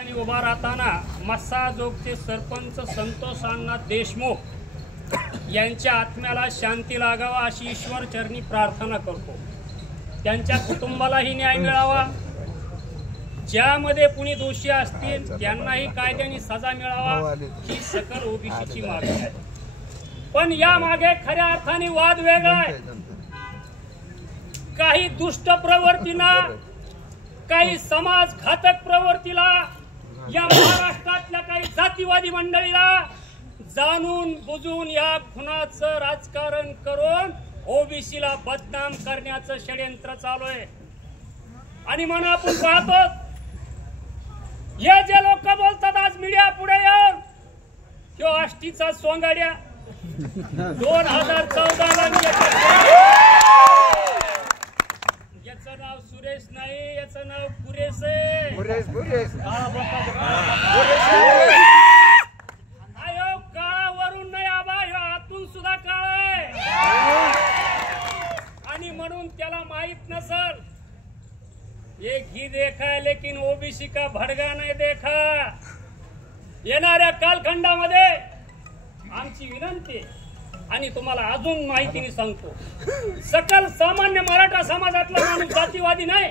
उभा राहताना मस्साजोगचे सरपंच संतोष अण्णा देशमुख यांच्या आत्म्याला शांती लागावा अशी ईश्वर चरणी प्रार्थना करतो। त्यांच्या कुटुंबालाही न्याय मिळावा, ज्यामध्ये कुणी दोषी असतील त्यांनाही कायद्याने सजा मिळावा ही सकल ओबीसीची मागणी आहे। पण या मागे खऱ्या अर्थाने वाद वेगळा आहे। काही दुष्ट प्रवृत्तीला, काही समाजघातक प्रवृत्तीला, या महाराष्ट्रातल्या काही जातीवादी मंडळीला जाणून बुजून या खुनाचं राजकारण करून ओबीसीला बदनाम करण्याचं षडयंत्र चालू आहे। आणि म्हणून आपण पाहतो हे जे लोक बोलतात आज मीडिया पुढे येऊन किंवा आष्टीचा सोंगाड्या 2014 ला याचं नाव सुरेश नाही, याचं नाव पुरेश आहे। आयोग काळावरून नाही आबा, आतून सुद्धा काळ आहे। आणि म्हणून त्याला माहित नसल एक ही देखा है लेकिन ओबीसी का भडगा नहीं देखा। येणाऱ्या कालखंडामध्ये आमची विनंती आणि तुम्हाला अजून माहितीने सांगतो, सकल सामान्य मराठा समाजातला माणूस जातीवादी नाही,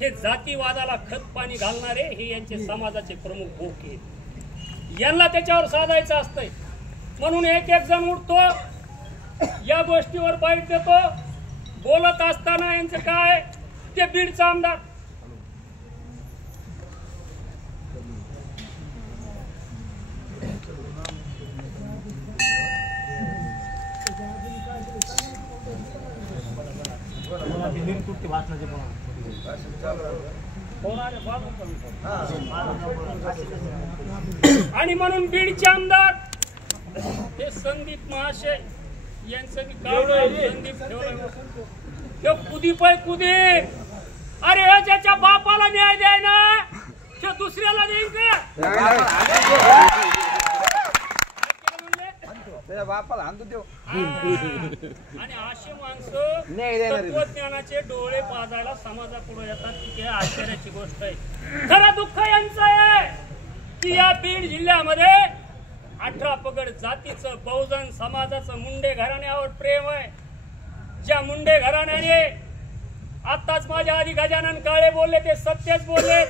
हे जातीवादाला खत पाणी घालणारे हे यांचे समाजाचे प्रमुख भोके आहेत। यांना त्याच्यावर साधायचं असतंय म्हणून एक एक जण उठतो, या गोष्टीवर बाईट देतो। बोलत असताना यांचं काय ते बीडचा आमदार आणि म्हणून बीडचे आमदार हे संदीप महाशय यांचं मी कावळं संदीप ठेवलं कुदीप आहे कुदीप। अरे ज्याच्या बापाला न्याय द्याय ना ते दुसऱ्याला देईन का बापाला हाणून देऊ। आणि अशी माणसं तत्वज्ञानाचे डोळे पाजायला समाजापुढे येतात की आश्चर्याची गोष्ट आहे। खरं दुःख यांचं आहे की या बीड जिल्ह्यामध्ये 18 पगड जातीचं बहुजन समाजाचं मुंडे घराण्यावर प्रेम आहे। ज्या मुंडे घराण्याने आताच माझ्या आधी गजानन काळे बोलले ते सत्यच बोलले।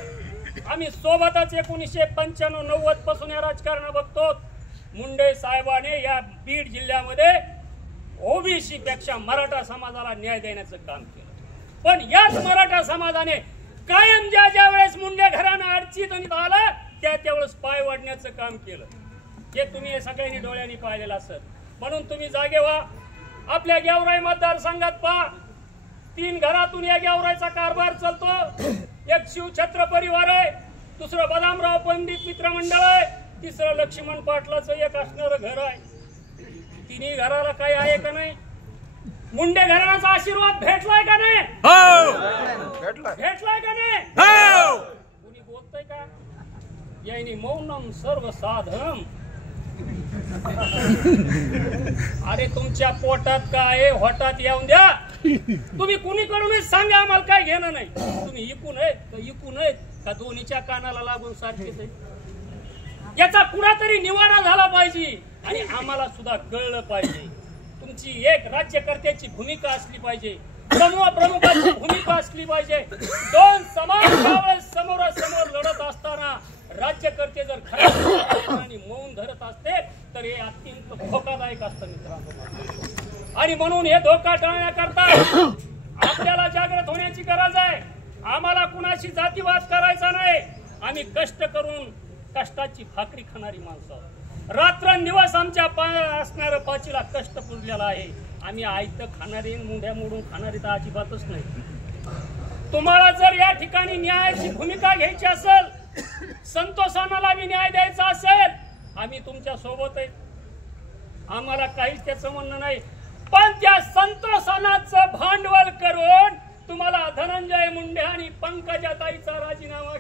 आम्ही सोबतच 1995-90 पासून या राजकारण बघतो। मुंडे साहेबांनी या बीड जिल्ह्यामध्ये ओबीसी पेक्षा मराठा समाजाला न्याय देण्याचं काम केलं। पण याच मराठा समाजाने कायम ज्या वेळेस मुंडे घराणं अडचणीत आलं त्यावेळेस पाय वाढण्याचं काम केलं। हे तुम्ही सगळ्यांनी डोळ्यांनी पाहिलेलं असत, म्हणून तुम्ही जागे व्हा। आपल्या गेवराई मतदारसंघात पहा, 3 घरातून या गेवराईचा कारभार चालतो। एक शिवछत्र परिवार आहे, दुसरं बदामराव पंडित मित्रमंडळ आहे, तिसरं लक्ष्मण पाटलाचं एक असणारं घर आहे। तिन्ही घराला काही आहे का नाही? मुंडे घराण्याचा आशीर्वाद भेटलाय का नाही? भेटलाय का नाही? कुणी बोलतय का? यानी मौनम सर्व साधनम। अरे तुमच्या पोटात काय होटात येऊन द्या, तुम्ही कुणीकडूनच सांगा, आम्हाला काय घेणं नाही। तुम्ही इकून आहेत तर इकून आहेत का दोन्हीच्या कानाला लागून सारखेच आहे? याचा कुणातरी निवारा झाला पाहिजे आणि आम्हाला सुद्धा कळलं पाहिजे। तुमची एक राज्यकर्त्याची भूमिका असली पाहिजे, प्रमुखाची भूमिका असली पाहिजे। दोन समाज समोरासमोर लढत असताना राज्यकर्ते जर खऱ्या आणि मौन धरत असते तर हे अत्यंत धोकादायक असतं मित्रांनो। आणि म्हणून हे धोका टाळण्याकरता आपल्याला जागृत होण्याची गरज आहे। आम्हाला कुणाशी जातीवाद करायचा नाही। आम्ही कष्ट करून कष्टाची भाकरी खाणारी माणसं आहोत। रात्रंदिवस आमच्या असणारं पाचीला कष्ट पुरलेला आहे। आम्ही आयत खाणारे मुंड्या मोडून खाणारी तर अजिबातच नाही। तुम्हाला जर या ठिकाणी न्यायाची भूमिका घ्यायची असेल, संतोषाला न्याय द्यायचा असेल, आम्ही तुमच्या सोबत आहे। आम्हाला काहीच त्याचं म्हणणं नाही। पण त्या संतोषाचं भांडवल करून तुम्हाला धनंजय मुंडे आणि पंकजाताईचा राजीनामा